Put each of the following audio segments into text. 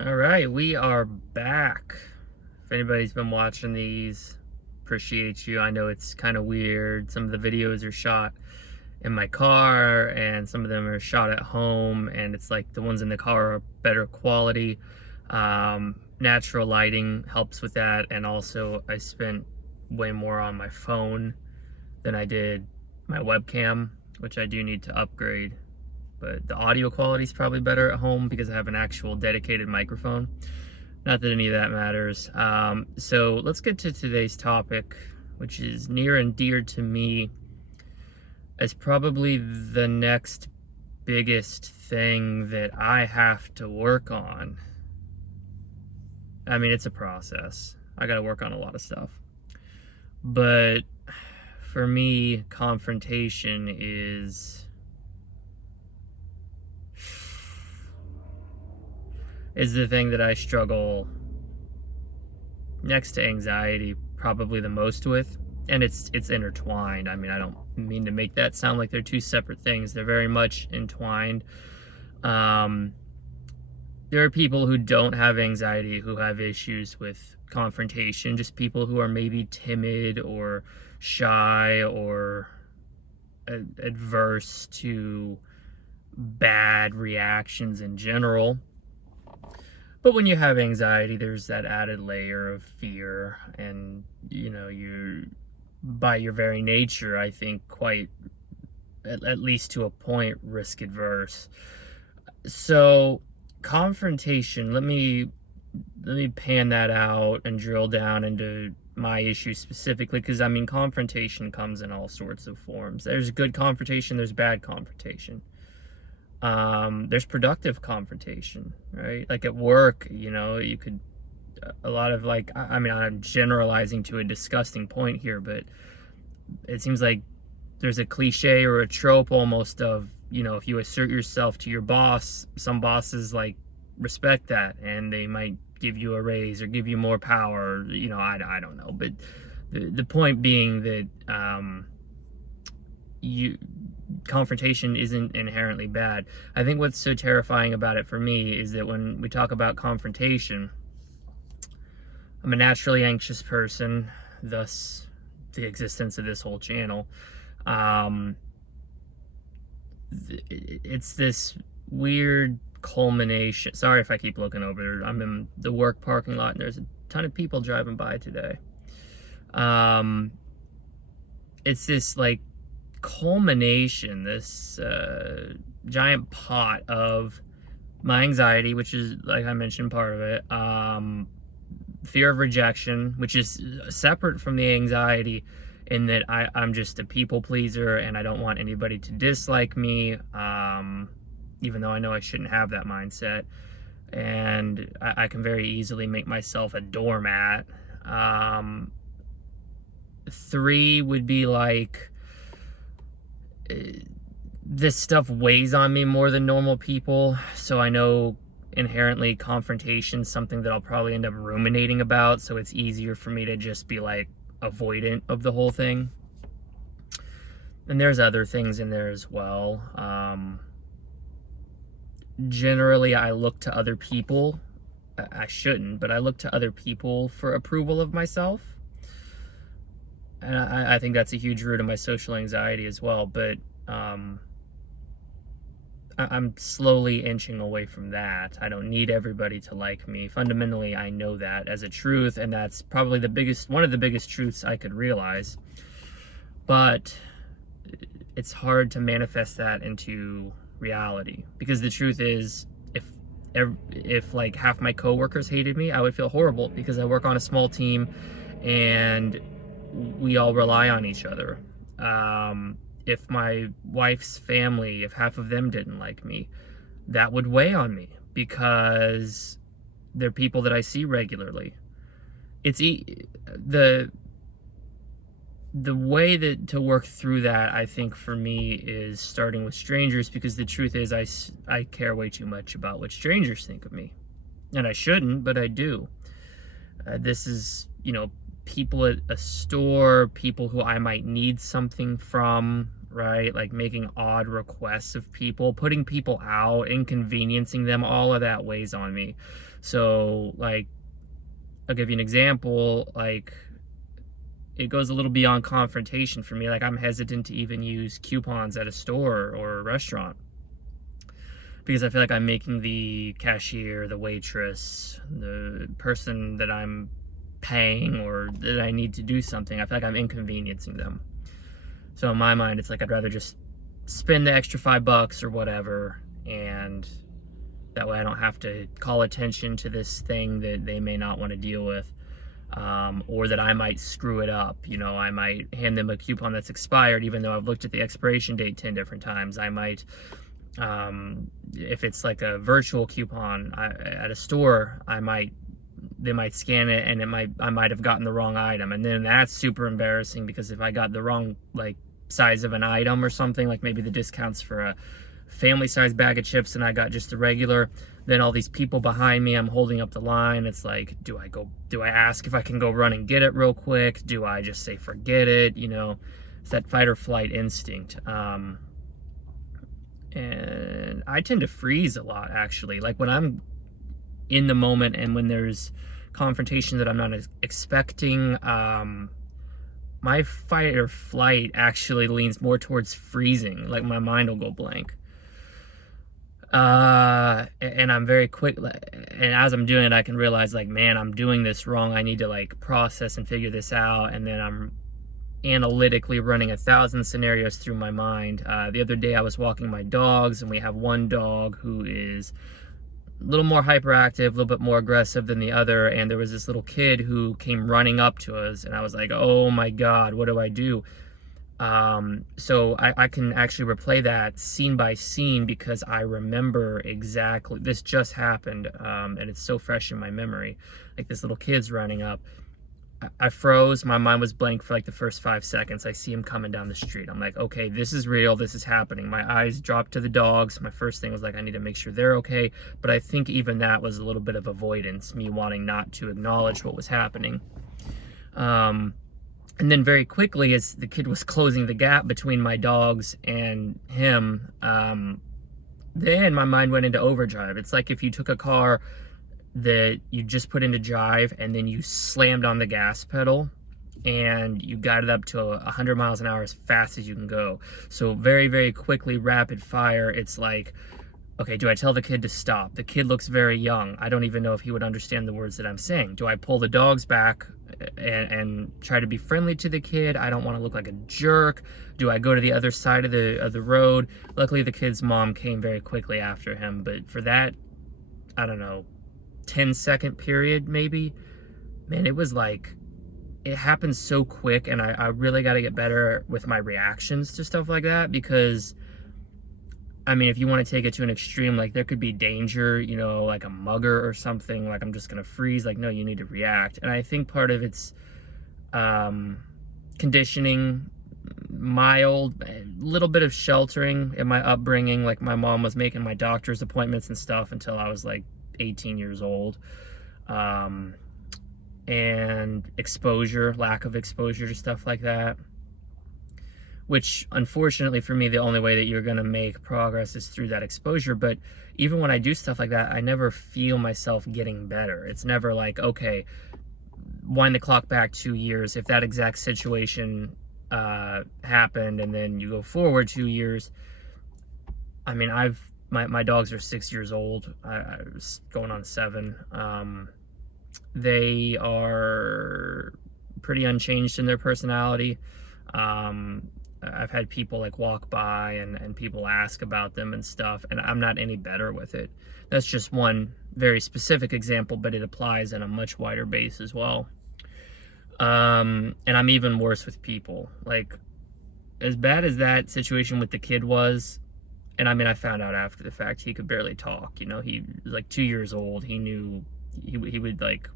All right, we are back. If anybody's been watching these, appreciate you. I know it's kind of weird. Some of the videos are shot in my car and some of them are shot at home, and it's like the ones in the car are better quality. Natural lighting helps with that, and also I spent way more on my phone than I did my webcam, which I do need to upgrade. But the audio quality is probably better at home because I have an actual dedicated microphone. Not that any of that matters. So let's get to today's topic, which is near and dear to me as probably the next biggest thing that I have to work on. I mean, it's a process. I got to work on a lot of stuff. But for me, confrontation is the thing that I struggle next to anxiety probably the most with, and it's intertwined. I mean, I don't mean to make that sound like they're two separate things. They're very much entwined. There are people who don't have anxiety who have issues with confrontation, just people who are maybe timid or shy or adverse to bad reactions in general. But when you have anxiety, there's that added layer of fear, and you're, by your very nature, I think, quite, at least to a point, risk adverse. So confrontation, let me pan that out and drill down into my issue specifically, because I mean, confrontation comes in all sorts of forms. There's good confrontation, there's bad confrontation. There's productive confrontation, right? Like at work, you could, a lot of, like, I mean, I'm generalizing to a disgusting point here, but it seems like there's a cliche or a trope almost of, if you assert yourself to your boss, some bosses like respect that and they might give you a raise or give you more power, I don't know. But the point being that, confrontation isn't inherently bad. I think what's so terrifying about it for me is that when we talk about confrontation, I'm a naturally anxious person, thus the existence of this whole channel. It's this weird culmination. Sorry if I keep looking over there. I'm in the work parking lot and there's a ton of people driving by today. It's this like culmination, this giant pot of my anxiety, which is, like I mentioned, part of it, fear of rejection, which is separate from the anxiety, in that I'm just a people pleaser and I don't want anybody to dislike me, even though I know I shouldn't have that mindset, and I can very easily make myself a doormat. 3 would be like, this stuff weighs on me more than normal people, so I know inherently confrontation is something that I'll probably end up ruminating about, so it's easier for me to just be like avoidant of the whole thing. And there's other things in there as well. Generally, I look to other people. I shouldn't, but I look to other people for approval of myself. And I think that's a huge root of my social anxiety as well. But I'm slowly inching away from that. I don't need everybody to like me. Fundamentally, I know that as a truth, and that's probably one of the biggest truths I could realize. But it's hard to manifest that into reality, because the truth is, if like half my coworkers hated me, I would feel horrible, because I work on a small team and we all rely on each other. If my wife's family, if half of them didn't like me, that would weigh on me, because they're people that I see regularly. It's the way that to work through that, I think, for me, is starting with strangers, because the truth is I care way too much about what strangers think of me, and I shouldn't, but I do. This is, people at a store, people who I might need something from, right? Like making odd requests of people, putting people out, inconveniencing them, all of that weighs on me. So like, I'll give you an example, like it goes a little beyond confrontation for me. Like I'm hesitant to even use coupons at a store or a restaurant because I feel like I'm making the cashier, the waitress, the person that I'm paying or that I need to do something, I feel like I'm inconveniencing them. So in my mind, it's like I'd rather just spend the extra $5 or whatever, and that way I don't have to call attention to this thing that they may not want to deal with, or that I might screw it up. You know, I might hand them a coupon that's expired even though I've looked at the expiration date 10 different times. I might, if it's like a virtual coupon at a store, they might scan it and I might have gotten the wrong item, and then that's super embarrassing because if I got the wrong like size of an item or something, like maybe the discounts for a family size bag of chips and I got just the regular, then all these people behind me, I'm holding up the line. It's like, do I ask if I can go run and get it real quick? Do I just say forget it? You know, it's that fight or flight instinct. And I tend to freeze a lot, actually. Like when I'm in the moment and when there's confrontation that I'm not expecting, my fight or flight actually leans more towards freezing. Like my mind will go blank. And I'm very quick, and as I'm doing it, I can realize like, man, I'm doing this wrong. I need to like process and figure this out. And then I'm analytically running 1,000 scenarios through my mind. The other day I was walking my dogs, and we have one dog who is a little more hyperactive, a little bit more aggressive than the other, and there was this little kid who came running up to us, and I was like, oh my God, what do I do? So I can actually replay that scene by scene because I remember exactly, this just happened, and it's so fresh in my memory. Like this little kid's running up. I froze, my mind was blank for like the first 5 seconds. I see him coming down the street. I'm like, okay, this is real, this is happening. My eyes dropped to the dogs. My first thing was like, I need to make sure they're okay. But I think even that was a little bit of avoidance, me wanting not to acknowledge what was happening. And then very quickly, as the kid was closing the gap between my dogs and him, then my mind went into overdrive. It's like if you took a car that you just put into drive and then you slammed on the gas pedal and you got it up to 100 miles an hour as fast as you can go. So very, very quickly, rapid fire, it's like, okay, do I tell the kid to stop? The kid looks very young. I don't even know if he would understand the words that I'm saying. Do I pull the dogs back and try to be friendly to the kid? I don't want to look like a jerk. Do I go to the other side of the road? Luckily, the kid's mom came very quickly after him, but for that, I don't know, 10-second period maybe, man, it was like, it happened so quick, and I really got to get better with my reactions to stuff like that, because I mean, if you want to take it to an extreme, like there could be danger, you know, like a mugger or something, like I'm just gonna freeze. Like, no, you need to react. And I think part of it's conditioning, mild, a little bit of sheltering in my upbringing. Like my mom was making my doctor's appointments and stuff until I was like 18 years old. And exposure, lack of exposure to stuff like that, which unfortunately for me, the only way that you're going to make progress is through that exposure. But even when I do stuff like that, I never feel myself getting better. It's never like, okay, wind the clock back 2 years. If that exact situation happened and then you go forward 2 years, I mean, my dogs are 6 years old. I was going on 7. They are pretty unchanged in their personality. I've had people like walk by and people ask about them and stuff, and I'm not any better with it. That's just one very specific example, but it applies in a much wider base as well. And I'm even worse with people. Like, as bad as that situation with the kid was, and I mean, I found out after the fact he could barely talk. You know, he was like 2 years old. He knew, he would like,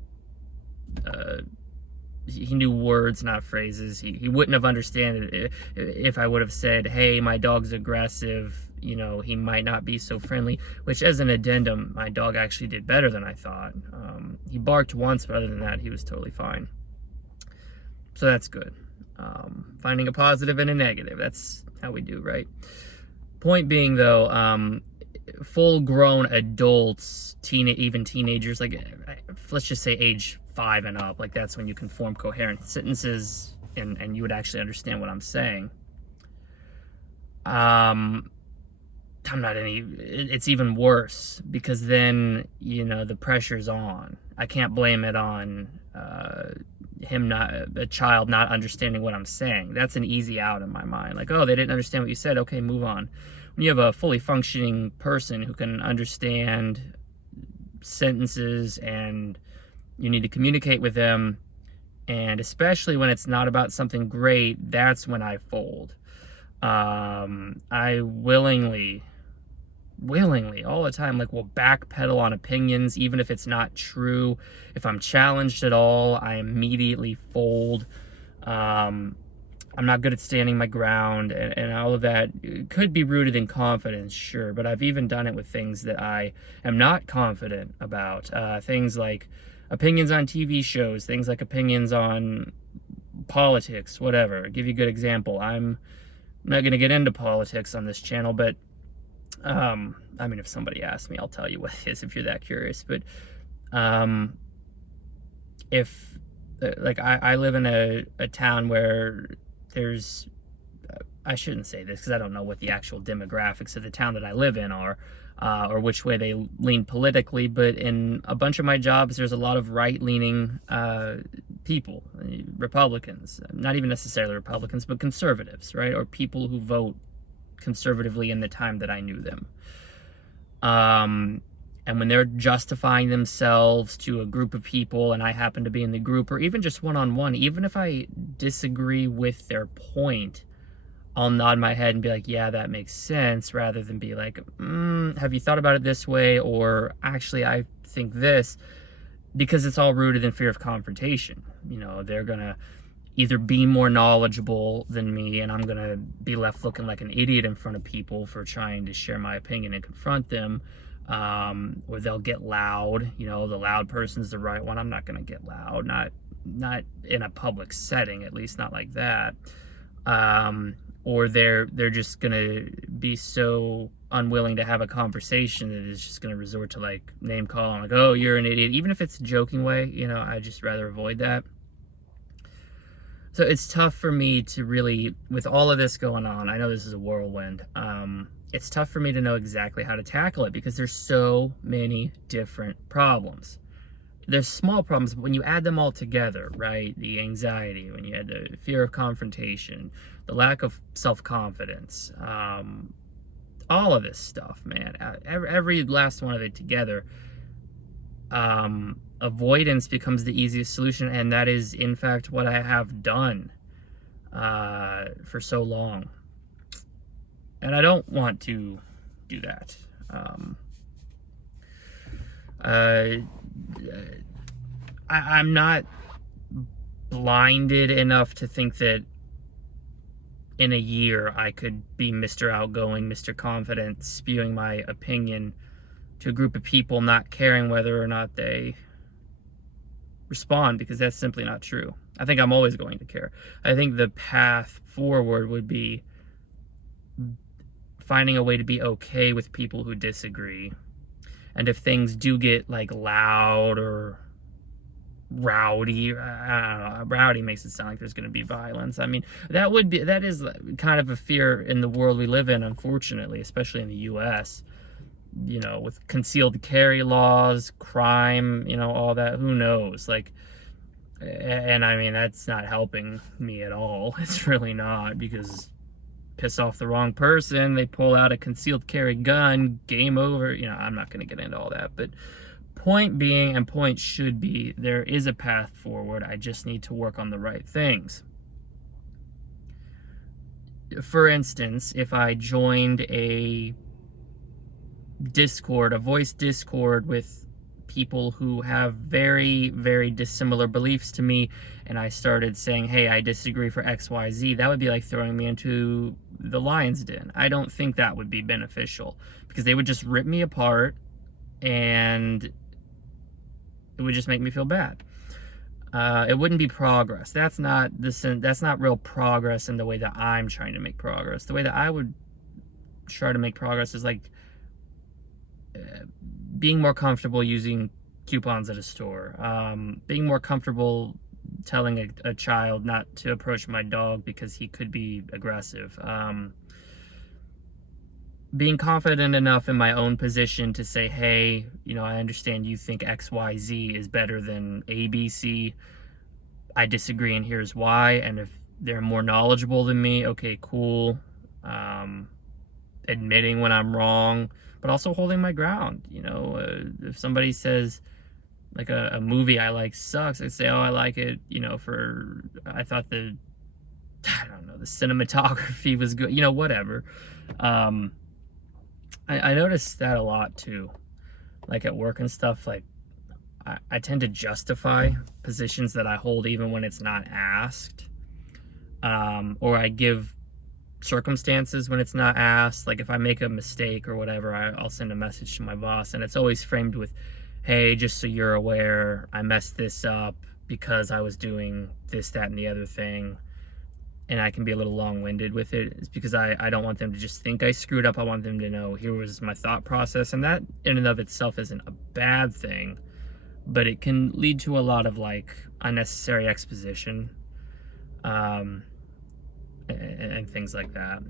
he knew words, not phrases. He wouldn't have understood it if I would have said, hey, my dog's aggressive, you know, he might not be so friendly, which as an addendum, my dog actually did better than I thought. He barked once, but other than that, he was totally fine. So that's good. Finding a positive and a negative. That's how we do, right? Point being, though, full-grown adults, even teenagers, like, let's just say age 5 and up, like that's when you can form coherent sentences and you would actually understand what I'm saying. It's even worse, because then, the pressure's on. I can't blame it on a child not understanding what I'm saying. That's an easy out in my mind. Like, oh, they didn't understand what you said. Okay, move on. When you have a fully functioning person who can understand sentences and you need to communicate with them, and especially when it's not about something great, that's when I fold. I willingly all the time, like, will backpedal on opinions, even if it's not true. If I'm challenged at all, I immediately fold. I'm not good at standing my ground, and all of that could be rooted in confidence, sure, but I've even done it with things that I am not confident about. Things like opinions on TV shows, things like opinions on politics, whatever. I'll give you a good example. I'm not going to get into politics on this channel, but I mean, if somebody asks me, I'll tell you what it is if you're that curious. But if like I live in a town where there's, I shouldn't say this because I don't know what the actual demographics of the town that I live in are, or which way they lean politically, but in a bunch of my jobs there's a lot of right-leaning people, Republicans, not even necessarily Republicans, but conservatives, right? Or people who vote conservatively in the time that I knew them. And when they're justifying themselves to a group of people and I happen to be in the group, or even just one-on-one, even if I disagree with their point, I'll nod my head and be like, yeah, that makes sense, rather than be like, have you thought about it this way? Or actually, I think this, because it's all rooted in fear of confrontation. They're gonna either be more knowledgeable than me, and I'm gonna be left looking like an idiot in front of people for trying to share my opinion and confront them, or they'll get loud. The loud person's the right one. I'm not gonna get loud, not in a public setting, at least not like that. Or they're just gonna be so unwilling to have a conversation that it's just gonna resort to like name calling, like, oh, you're an idiot, even if it's a joking way. I just rather avoid that. So it's tough for me to really, with all of this going on, I know this is a whirlwind, it's tough for me to know exactly how to tackle it because there's so many different problems. There's small problems, but when you add them all together, right? The anxiety, when you add the fear of confrontation, the lack of self-confidence, all of this stuff, man, every last one of it together, avoidance becomes the easiest solution, and that is, in fact, what I have done for so long. And I don't want to do that. I'm not blinded enough to think that in a year I could be Mr. Outgoing, Mr. Confident, spewing my opinion to a group of people, not caring whether or not they respond, because that's simply not true. I think I'm always going to care. I think the path forward would be finding a way to be okay with people who disagree. And if things do get like loud or rowdy, I don't know, rowdy makes it sound like there's going to be violence. I mean, that is kind of a fear in the world we live in, unfortunately, especially in the US, with concealed carry laws, crime, all that. Who knows? Like, and I mean, that's not helping me at all. It's really not, because piss off the wrong person, they pull out a concealed carry gun, game over. I'm not going to get into all that, but point being, and point should be, there is a path forward. I just need to work on the right things. For instance, if I joined a voice Discord with people who have very, very dissimilar beliefs to me, and I started saying, hey, I disagree for XYZ, that would be like throwing me into the lion's den. I don't think that would be beneficial, because they would just rip me apart and it would just make me feel bad. it wouldn't be progress. That's not real progress in the way that I'm trying to make progress. The way that I would try to make progress is like being more comfortable using coupons at a store, being more comfortable telling a child not to approach my dog because he could be aggressive, being confident enough in my own position to say, hey, you know, I understand you think XYZ is better than ABC. I disagree, and here's why. And if they're more knowledgeable than me, okay, cool. Admitting when I'm wrong, but also holding my ground. You know, if somebody says like a movie I like sucks, I say, oh, I like it, you know, I thought the cinematography was good, you know, whatever. I noticed that a lot too, like at work and stuff. Like I tend to justify positions that I hold even when it's not asked, or I give circumstances when it's not asked. Like if I make a mistake or whatever, I'll send a message to my boss, and it's always framed with, hey, just so you're aware, I messed this up because I was doing this, that, and the other thing. And I can be a little long-winded with it. It's because I don't want them to just think I screwed up. I want them to know here was my thought process. And that in and of itself isn't a bad thing, but it can lead to a lot of like unnecessary exposition, and things like that.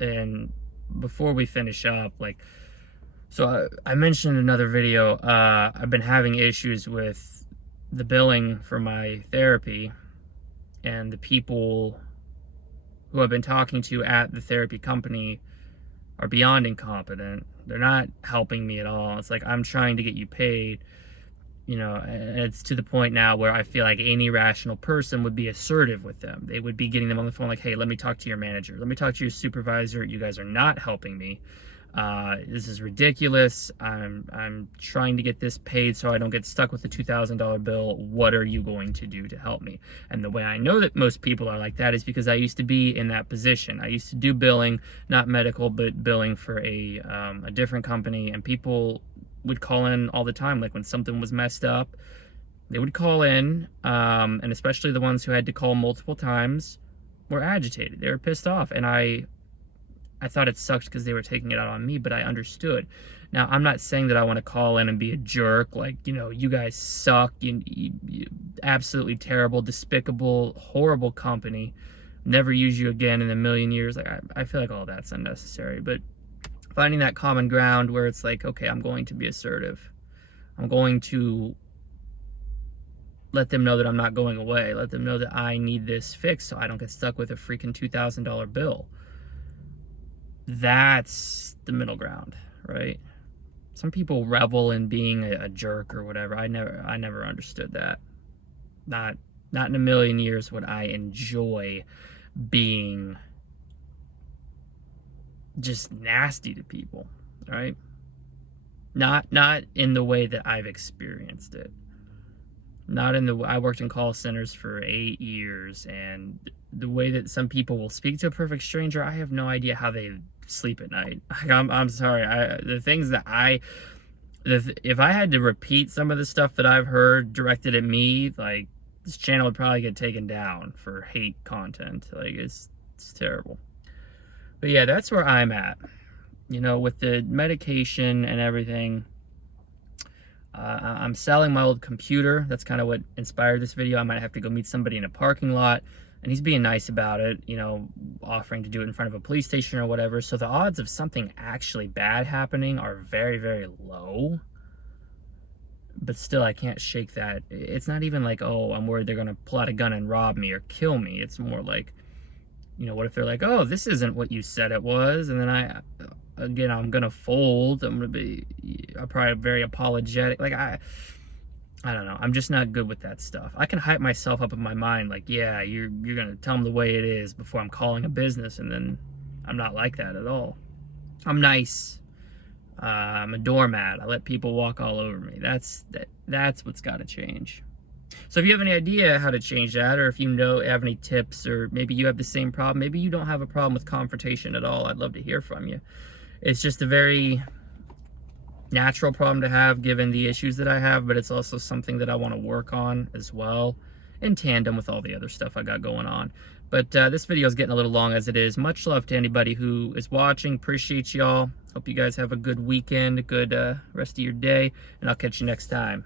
And before we finish up, like, so I mentioned in another video, I've been having issues with the billing for my therapy, and the people who I've been talking to at the therapy company are beyond incompetent. They're not helping me at all. It's like, I'm trying to get you paid, you know, and it's to the point now where I feel like any rational person would be assertive with them. They would be getting them on the phone like, hey, let me talk to your manager. Let me talk to your supervisor. You guys are not helping me. This is ridiculous. I'm trying to get this paid so I don't get stuck with the $2,000 bill. What are you going to do to help me? And the way I know that most people are like that is because I used to be in that position. I used to do billing, not medical, but billing for a different company, and people would call in all the time. Like when something was messed up, they would call in, and especially the ones who had to call multiple times were agitated. They were pissed off, and I thought it sucked because they were taking it out on me, but I understood. Now, I'm not saying that I want to call in and be a jerk, like, you know, you guys suck, you absolutely terrible, despicable, horrible company, never use you again in a million years. Like, I feel like all that's unnecessary, but finding that common ground where it's like, okay, I'm going to be assertive. I'm going to let them know that I'm not going away. Let them know that I need this fixed so I don't get stuck with a freaking $2,000 bill. That's the middle ground, right? Some people revel in being a jerk or whatever. I never understood that. Not in a million years would I enjoy being just nasty to people, right? Not in the way that I've experienced it. I worked in call centers for 8 years, and the way that some people will speak to a perfect stranger, I have no idea how they sleep at night. I'm sorry. The things that if I had to repeat some of the stuff that I've heard directed at me, like, this channel would probably get taken down for hate content. Like, it's terrible. But yeah, that's where I'm at. You know, with the medication and everything. I'm selling my old computer. That's kind of what inspired this video. I might have to go meet somebody in a parking lot, and he's being nice about it, you know, offering to do it in front of a police station or whatever. So the odds of something actually bad happening are very, very low. But still, I can't shake that. It's not even like, oh, I'm worried they're going to pull out a gun and rob me or kill me. It's more like, you know, what if they're like, oh, this isn't what you said it was? And then I'm going to fold. I'm probably very apologetic. Like, I don't know. I'm just not good with that stuff. I can hype myself up in my mind. Like, yeah, you're going to tell them the way it is before I'm calling a business. And then I'm not like that at all. I'm nice. I'm a doormat. I let people walk all over me. That's what's got to change. So if you have any idea how to change that, or if you have any tips, or maybe you have the same problem, maybe you don't have a problem with confrontation at all, I'd love to hear from you. It's just a very natural problem to have given the issues that I have, but it's also something that I want to work on as well, in tandem with all the other stuff I got going on. But this video is getting a little long as it is. Much love to anybody who is watching. Appreciate y'all. Hope you guys have a good weekend, a good rest of your day, and I'll catch you next time.